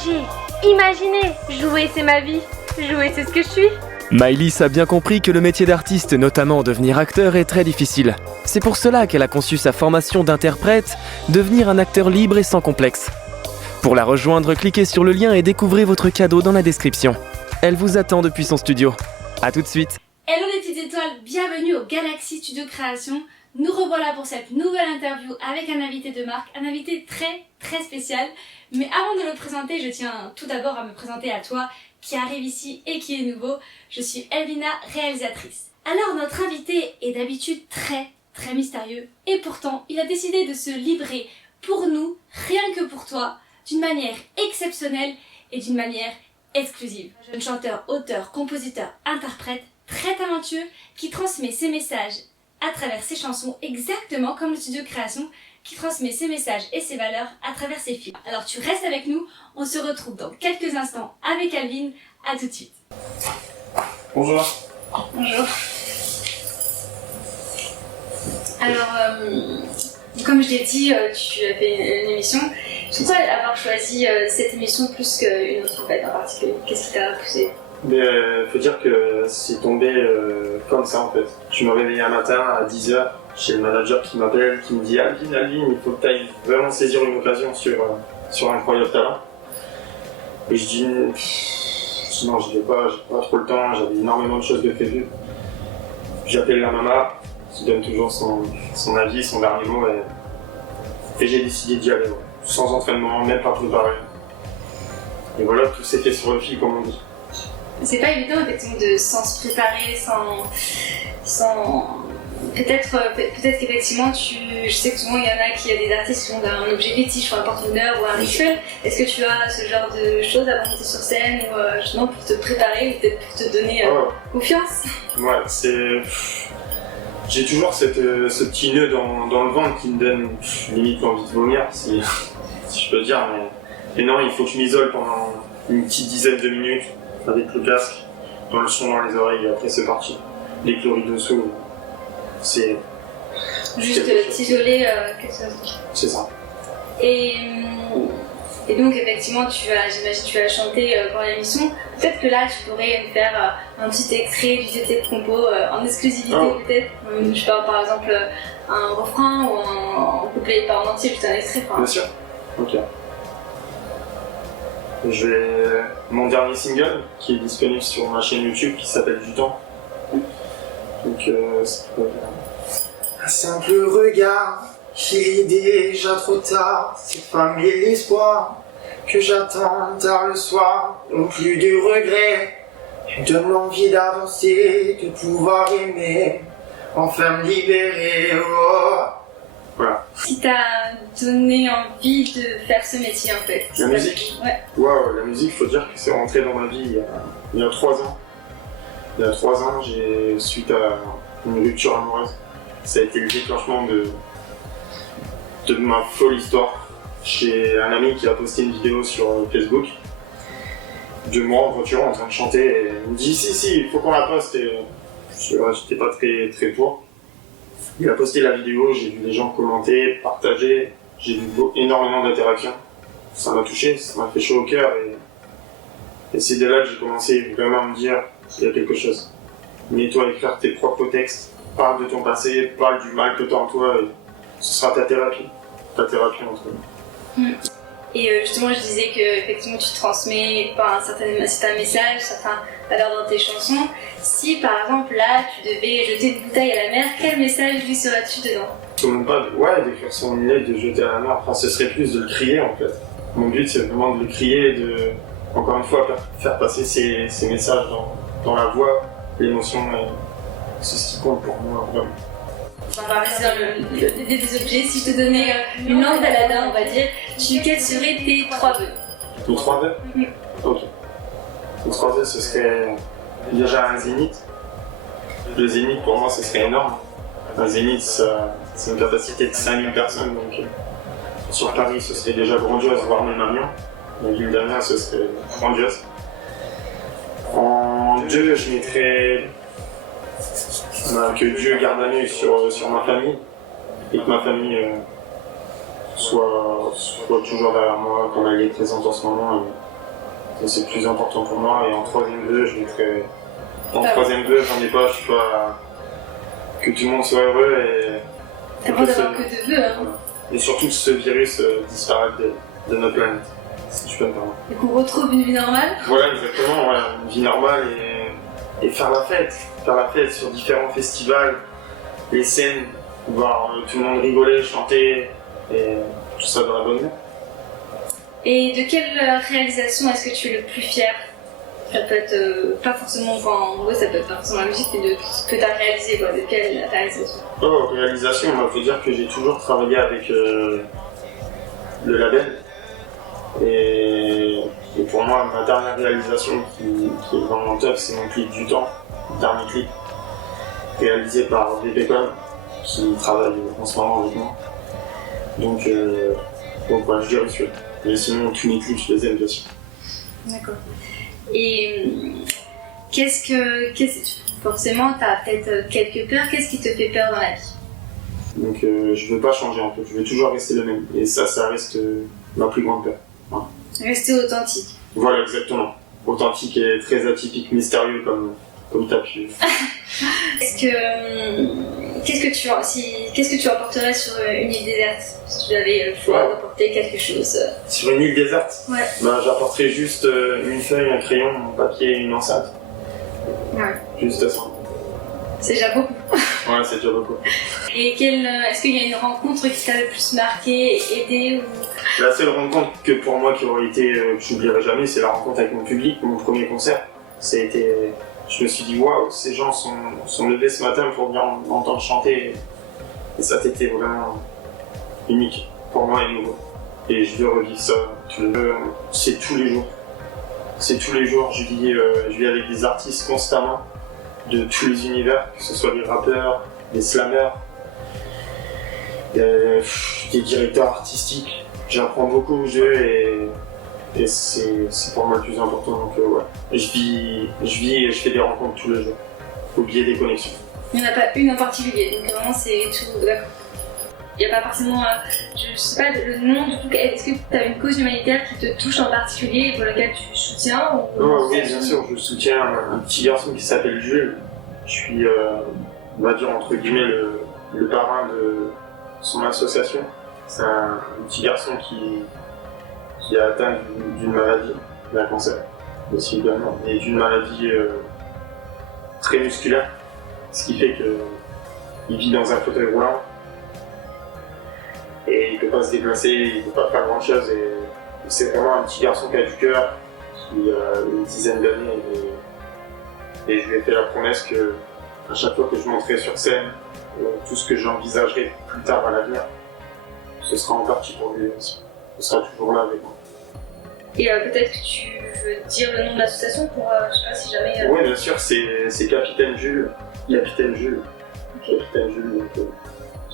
Voyager, imaginer, jouer c'est ma vie, jouer c'est ce que je suis. Maëlys a bien compris que le métier d'artiste, notamment devenir acteur, est très difficile. C'est pour cela qu'elle a conçu sa formation d'interprète, devenir un acteur libre et sans complexe. Pour la rejoindre, cliquez sur le lien et découvrez votre cadeau dans la description. Elle vous attend depuis son studio. A tout de suite. Hello les petites étoiles, bienvenue au Galaxy Studio Création. Nous revoilà pour cette nouvelle interview avec un invité de marque, un invité très spécial. Mais avant de le présenter, je tiens tout d'abord à me présenter à toi qui arrive ici et qui est nouveau. Je suis Elvina, réalisatrice. Alors notre invité est d'habitude très mystérieux et pourtant il a décidé de se livrer pour nous, rien que pour toi, d'une manière exceptionnelle et d'une manière exclusive. Un jeune chanteur, auteur, compositeur, interprète, très talentueux qui transmet ses messages à travers ses chansons exactement comme le studio Création qui transmet ses messages et ses valeurs à travers ses films. Alors tu restes avec nous, on se retrouve dans quelques instants avec Alvin, à tout de suite. Bonjour. Bonjour. Alors, comme je l'ai dit, tu as fait une émission. Pourquoi avoir choisi cette émission plus qu'une autre en fait en particulier? Qu'est-ce qui t'a poussé? Mais faut dire que c'est tombé comme ça en fait. Je me réveillais un matin à 10h, j'ai le manager qui m'appelle, qui me dit Alvin, il faut que tu ailles vraiment saisir une occasion sur Incroyable Talent. Et je dis non, j'y vais pas, j'ai pas trop le temps, j'avais énormément de choses de prévues. J'appelle la maman, qui donne toujours son avis, son dernier mot, et j'ai décidé d'y aller, ouais. Sans entraînement, même pas préparé. Et voilà, tout s'est fait sur le fil comme on dit. C'est pas évident effectivement sans se préparer, sans... Peut-être qu'effectivement, je sais que souvent il y en a qui a des artistes qui ont un objet fétiche ou un partenaire ou un rituel. Est-ce que tu as ce genre de choses avant de monter sur scène ou justement pour te préparer ou peut-être pour te donner confiance? Ouais, j'ai toujours ce petit nœud dans le ventre qui me donne limite l'envie de vomir, si je peux dire, mais non, il faut que je m'isole pendant une petite dizaine de minutes avec le casque, dans le son dans les oreilles, et après c'est parti. Les chlorides dessous, c'est... Juste t'isoler quelque chose. C'est ça. Et donc effectivement, j'imagine tu as chanté pendant l'émission. Peut-être que là, tu pourrais me faire un petit extrait du tes compos en exclusivité peut-être. Je parle par exemple un refrain ou un couplet, pas en entier, juste un extrait. Bien sûr. Ok. Mon dernier single qui est disponible sur ma chaîne YouTube qui s'appelle Du Temps. Donc c'est un simple regard qui est déjà trop tard. C'est pas mille l'espoir que j'attends tard le soir. Non plus de regrets. Je donne l'envie d'avancer, de pouvoir aimer, enfin me libérer. Oh. Voilà. Qui t'a donné envie de faire ce métier en fait? La musique? Ouais. Wow, la musique, faut dire que c'est rentré dans ma vie il y a 3 ans. Il y a 3 ans, suite à une rupture amoureuse, ça a été le déclenchement de ma folle histoire. J'ai un ami qui a posté une vidéo sur Facebook de moi en voiture en train de chanter et il me dit si, il faut qu'on la poste et j'étais pas très pour. Il a posté la vidéo, j'ai vu les gens commenter, partager, j'ai vu énormément d'interactions. Ça m'a touché, ça m'a fait chaud au cœur et c'est de là que j'ai commencé vraiment à me dire il y a quelque chose. Mets-toi à écrire tes propres textes, parle de ton passé, parle du mal que tu as en toi et ce sera ta thérapie entre nous. Et justement, je disais que effectivement, tu transmets pas un certain message, certains valeurs dans tes chansons. Si par exemple là, tu devais jeter une bouteille à la mer, quel message lui seras-tu dedans? Je ne demande pas d'écrire son lettre, de jeter à la mer. Enfin, ce serait plus de le crier en fait. Mon but, c'est vraiment de le crier et de, encore une fois, faire passer ces messages dans la voix, l'émotion. C'est ce qui compte pour moi vraiment. On va rester dans des objets. Si je te donnais une lampe d'Aladin, on va dire, quels seraient tes 3 vœux? Mes 3 vœux? Ok. Mes 3 vœux, ce serait déjà un zénith. Le zénith, pour moi, ce serait énorme. Un zénith, c'est une capacité de 5000 personnes, donc sur Paris, ce serait déjà grandiose, voire même un million. La ligne dernière, ce serait grandiose. En 2, je mettrais que Dieu garde un œil sur ma famille et que ma famille soit toujours derrière moi, comme elle est présente en ce moment Ça, c'est le plus important pour moi. Et en troisième vœu, je mettrais... En Ah ouais. troisième vœu, j'en ai pas, je suis pas... Que tout le monde soit heureux et... T'as pas d'avoir que deux vœux, hein. Et surtout que ce virus disparaisse de notre planète, si je peux me permettre. Et qu'on retrouve une vie normale. Voilà, exactement, voilà, une vie normale et faire la fête. Faire la fête sur différents festivals, les scènes, voir tout le monde rigoler, chanter, et tout ça dans la bonne humeur. Et de quelle réalisation est-ce que tu es le plus fier? Ça peut être pas forcément, enfin en vrai ça peut être pas forcément la musique, mais de ce que tu as réalisé, quoi, de quelle réalisation? Oh, réalisation, il faut dire que j'ai toujours travaillé avec le label. Et pour moi, ma dernière réalisation qui est vraiment top, c'est mon clip du temps, le dernier clip, réalisé par Bébécon, qui travaille en ce moment avec moi. Donc voilà, je dirais celui-là. Mais sinon, tous mes clips, je les aime bien sûr. D'accord. Et forcément, tu as peut-être quelques peurs. Qu'est-ce qui te fait peur dans la vie? Donc je veux pas changer un peu, je veux toujours rester le même. Et ça reste ma plus grande peur. Voilà. Rester authentique. Voilà, exactement. Authentique et très atypique, mystérieux comme t'as pu. Qu'est-ce que tu emporterais sur une île déserte si tu avais le choix d'emporter quelque chose? Sur une île déserte, Ouais. bah, j'apporterais juste une feuille, un crayon, un papier et une enceinte. Ouais. Juste ça. C'est déjà beaucoup. Ouais, c'est déjà beaucoup. Et est-ce qu'il y a une rencontre qui t'a le plus marqué, aidé ou... La seule rencontre que pour moi qui aurait été, que j'oublierai jamais, c'est la rencontre avec mon public, mon premier concert. Ça a été... Je me suis dit, waouh, ces gens sont levés ce matin pour venir m'entendre chanter. Et ça a été vraiment unique pour moi et nouveau. Et je veux revivre ça. C'est tous les jours. C'est tous les jours. Je vis avec des artistes constamment, de tous les univers, que ce soit des rappeurs, des slammers, des directeurs artistiques. J'apprends beaucoup au jeu et c'est pour moi le plus important. Donc ouais, je vis et je fais des rencontres tous les jours, au biais des connexions. Il n'y en a pas une en particulier, donc vraiment c'est tout, d'accord. Il n'y a pas forcément, je sais pas le nom du tout, est-ce que tu as une cause humanitaire qui te touche en particulier et pour laquelle tu soutiens ou... Oui, bien sûr, je soutiens un petit garçon qui s'appelle Jules. Je suis, on va dire entre guillemets, le parrain de son association. C'est un petit garçon qui est atteint d'une maladie, d'un cancer aussi également, et d'une maladie très musculaire, ce qui fait qu'il vit dans un fauteuil roulant et il ne peut pas se déplacer, il ne peut pas faire grand chose, et c'est vraiment un petit garçon qui a du cœur, qui a une dizaine d'années, et je lui ai fait la promesse que à chaque fois que je monterai sur scène, tout ce que j'envisagerai plus tard à l'avenir, ce sera en partie pour lui aussi. Ce sera toujours là avec moi. Et peut-être que tu veux dire le nom de l'association pour, je sais pas si jamais... Oui, bien sûr, c'est Capitaine Jules. Capitaine Jules. Okay. Capitaine Jules, donc,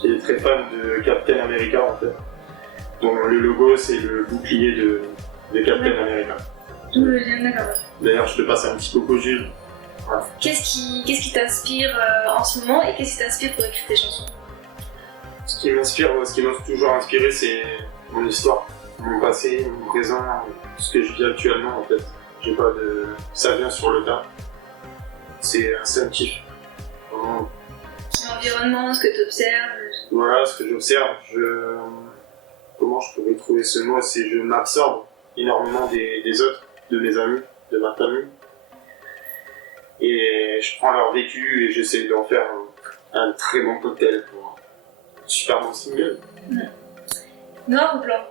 qui est très fan de Captain America en fait. Donc le logo, c'est le bouclier de Captain America. D'où le lien, d'accord. D'ailleurs, je te passe un petit coucou Jules. Voilà. Qu'est-ce qui t'inspire en ce moment et qu'est-ce qui t'inspire pour écrire tes chansons? Ce qui m'a toujours inspiré, c'est mon histoire, mon passé, mon présent, ce que je vis actuellement en fait. J'ai pas de... Ça vient sur le tas. C'est instinctif. Vraiment. L'environnement, ce que tu observes. Voilà, ce que j'observe, comment je pourrais trouver ce mot, c'est je m'absorbe énormément des autres, de mes amis, de ma famille. Et je prends leur vécu et j'essaie d'en faire un très bon cocktail pour un super bon single. Noir ou blanc?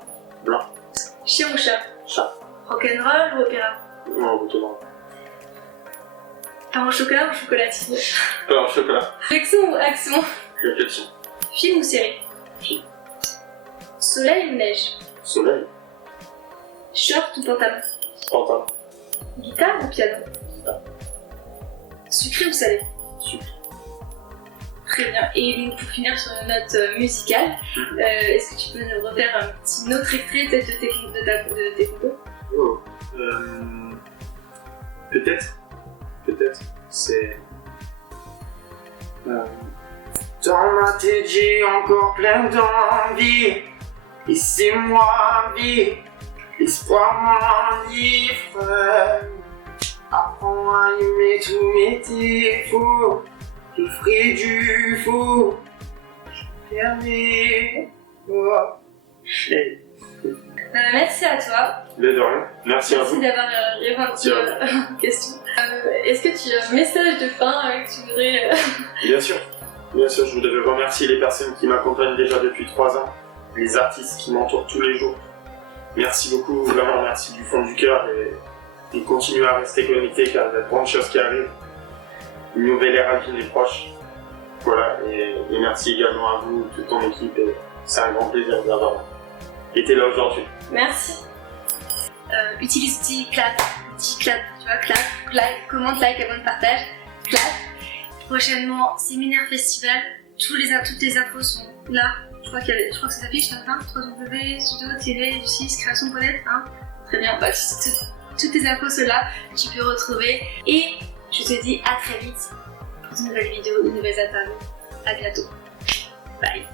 Blanc. Chien ou chat? Chat. Rock'n'roll ou opéra? Non, rock'n'roll. Pain au chocolat ou chocolatine? Pain au chocolat. Réflexion ou action? Réflexion. Film ou série? Film. Soleil ou neige? Soleil. Short ou pantalon? Pantalon. Guitare ou piano? Guitare. Sucré ou salé? Sucré. Très bien. Et donc pour finir sur une note musicale, est-ce que tu peux nous refaire un petit autre extrait peut-être de tes compos? Oh. Peut-être. C'est... Dans ma tête j'ai encore plein d'envie, et c'est moi vie, L'espoir m'enivre, apprends à aimer tous mes défauts, je ferai du faux, je ferme les Merci à toi. De rien. Merci à Merci vous. d'avoir répondu aux questions. Est-ce que tu as un message de fin que tu voudrais... Bien sûr, je voudrais remercier les personnes qui m'accompagnent déjà depuis 3 ans, les artistes qui m'entourent tous les jours. Merci beaucoup, vraiment merci du fond du cœur et continuez à rester connectés car il y a plein de choses qui arrivent. Une nouvelle ère à vie des proches. Voilà, et merci également à vous, toute ton équipe, et c'est un grand plaisir d'avoir été là aujourd'hui. Merci. Utilise petit clap, tu vois, clap, like, commente, like, abonne, partage, clap. Prochainement, séminaire festival, toutes les infos sont là. Je crois que ça s'affiche là, www.studio-du6création.net, hein. Très bien, bah, toutes tes infos sont là, tu peux retrouver. Et je te dis à très vite pour de nouvelles vidéos, de nouvelles interviews. À bientôt. Bye.